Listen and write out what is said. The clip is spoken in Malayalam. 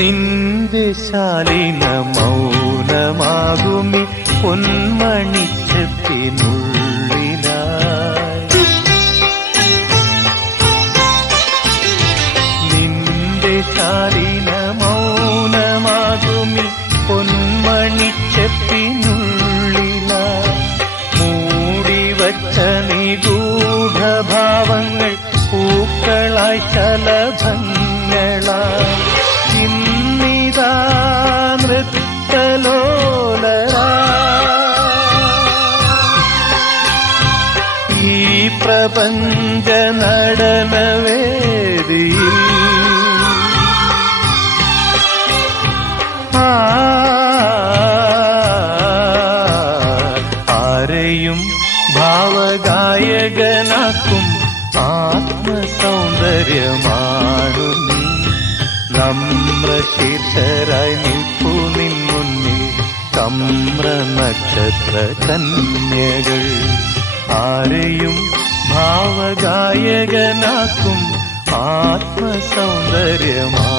നിന്റെ ശാലിന മൗനമാകുമി പൊന്മണിച്ചത്തിനുള്ളിലായി നിന്റെ ശാലിന മൗനമാകുമി പൊന്മണിച്ചത്തിനുള്ളിലായി മൂടിവച്ച നിഗൂഢഭാവങ്ങൾ പൂക്കളായി ശലഭങ്ങളായി ഈ പ്രപഞ്ച നടനവേദിയിൽ ആരെയും ഭാവഗായകനാക്കും ആത്മസൗന്ദര്യമാണു നീ. നമ്രശീർഷരായി നിൽപ്പു നിൻ മുന്നിൽ. കമ്ര നക്ഷത്ര കന്യകൾ ആരെയും ഭാവഗായകനാക്കും ആത്മസൗന്ദര്യമാ